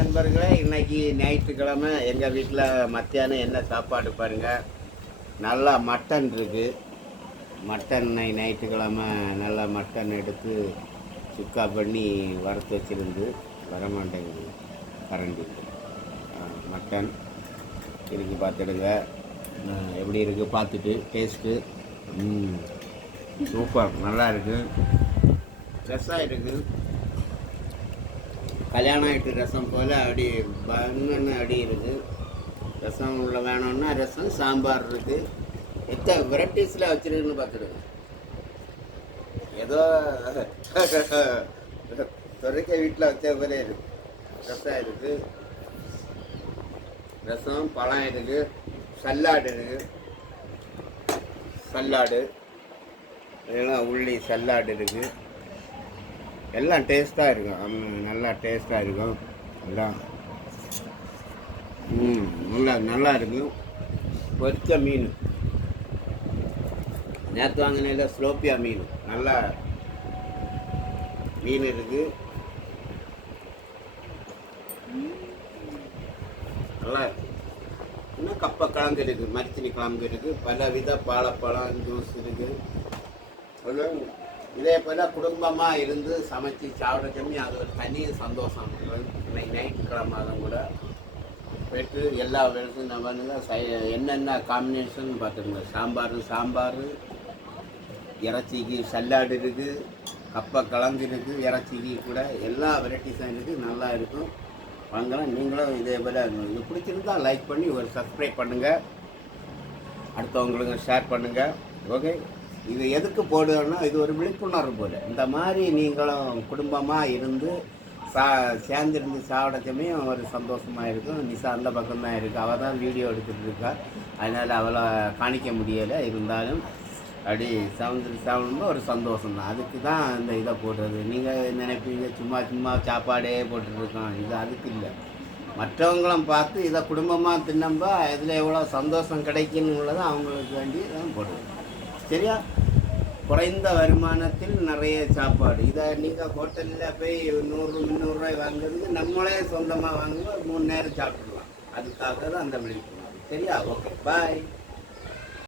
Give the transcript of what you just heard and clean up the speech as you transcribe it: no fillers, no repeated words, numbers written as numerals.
நண்பர்களே, இன்னைக்கு ஞாயிற்றுக்கிழமை எங்கள் வீட்டில் மத்தியானம் என்ன சாப்பாடு பாருங்கள். நல்லா மட்டன் இருக்குது. மட்டன் ஞாயிற்றுக்கிழமை நல்லா மட்டன் எடுத்து சுக்கா பண்ணி வறுத்து வச்சுருந்து வரமாட்டேங்குது கரண்டி. மட்டன் இருக்குது, பார்த்துடுங்க எப்படி இருக்குது பார்த்துட்டு. டேஸ்ட்டு சூப்பர், நல்லா இருக்குது. ஃப்ரெஷ்ஷாக இருக்குது. கல்யாணம் ஆகிட்டு ரசம் போல் அப்படி பன்னு அடி இருக்குது. ரசம் உள்ள வேணும்னா ரசம், சாம்பார் இருக்குது. எத்தனை வெரைட்டிஸில் வச்சுருக்குன்னு பார்த்துருங்க. ஏதோ துறைக்க வீட்டில் வச்ச போலே இருக்குது. ரசம் இருக்குது, ரசம், பழம் இருக்குது, சல்லாடு இருக்குது. சல்லாடு இதெல்லாம் உள்ளி சல்லாடு இருக்குது. எல்லாம் டேஸ்ட்டாக இருக்கும், நல்லா டேஸ்ட்டாக இருக்கும். எல்லாம் நல்லா இருக்கும். பொரிச்ச மீன் நேற்று வாங்கின ஸ்லோப்பியா மீன், நல்லா மீன் இருக்குது. நல்லா இன்னும் கப்பை கிழங்கு இருக்குது, மரிச்சினி கிழங்கு இருக்குது, பல வித பாலப்பழம் ஜூஸ் இருக்குது. இதே போல் குடும்பமாக இருந்து சமைச்சு சாப்பிடக்கம்மி அது ஒரு தனி சந்தோஷம். இன்னைக்கு ஞாயிற்றுக்கிழமை கூட போய்ட்டு எல்லா வேலைக்கும் நம்ம என்னென்ன காம்பினேஷன் பார்த்துருங்க. சாம்பார், இறைச்சிக்கு சல்லாடு இருக்குது, கப்பை கிழங்கு இருக்குது, இறைச்சிக்கு கூட எல்லா வெரைட்டிஸும் இருக்குது. நல்லா இருக்கும். வாங்கலாம். நீங்களும் இதே போல் இது பிடிச்சிருந்தா லைக் பண்ணி ஒரு சப்ஸ்கிரைப் பண்ணுங்கள், அடுத்தவங்களுக்கு ஷேர் பண்ணுங்கள். ஓகே, இது எதுக்கு போடுவோன்னா இது ஒரு விழிப்புணர்வு போல். இந்த மாதிரி நீங்களும் குடும்பமாக இருந்து சேர்ந்துருந்து சாப்பிடச்சுமே ஒரு சந்தோஷமாக இருக்கும். நிசா அந்த பக்கம்தான் இருக்குது, அவள் தான் வீடியோ எடுத்துகிட்டு இருக்கா. அதனால் அவளை காணிக்க முடியலை. இருந்தாலும் அப்படி சாப்பிடும்போது ஒரு சந்தோஷம்தான். அதுக்கு தான் இந்த இதை போடுறது. நீங்கள் நினைப்பீங்க சும்மா சாப்பாடே போட்டுட்ருக்கோம், இது அதுக்கு இல்லை. மற்றவங்களும் பார்த்து இதை குடும்பமாக தின்னம்பா இதில் எவ்வளோ சந்தோஷம் கிடைக்குன்னு உள்ளதை அவங்களுக்கு வேண்டி தான் போடுவோம். சரியா? குறைந்த வருமானத்தில் நிறைய சாப்பாடு. இதை நீங்கள் ஹோட்டலில் போய் 100-300 ரூபாய் வாங்குறதுக்கு நம்மளே சொந்தமாக வாங்குவோம், 3 நேரம் சாப்பிட்றலாம். அதுக்காக தான் அந்த விழிப்புணர்வு. சரியா? ஓகே, பாய்.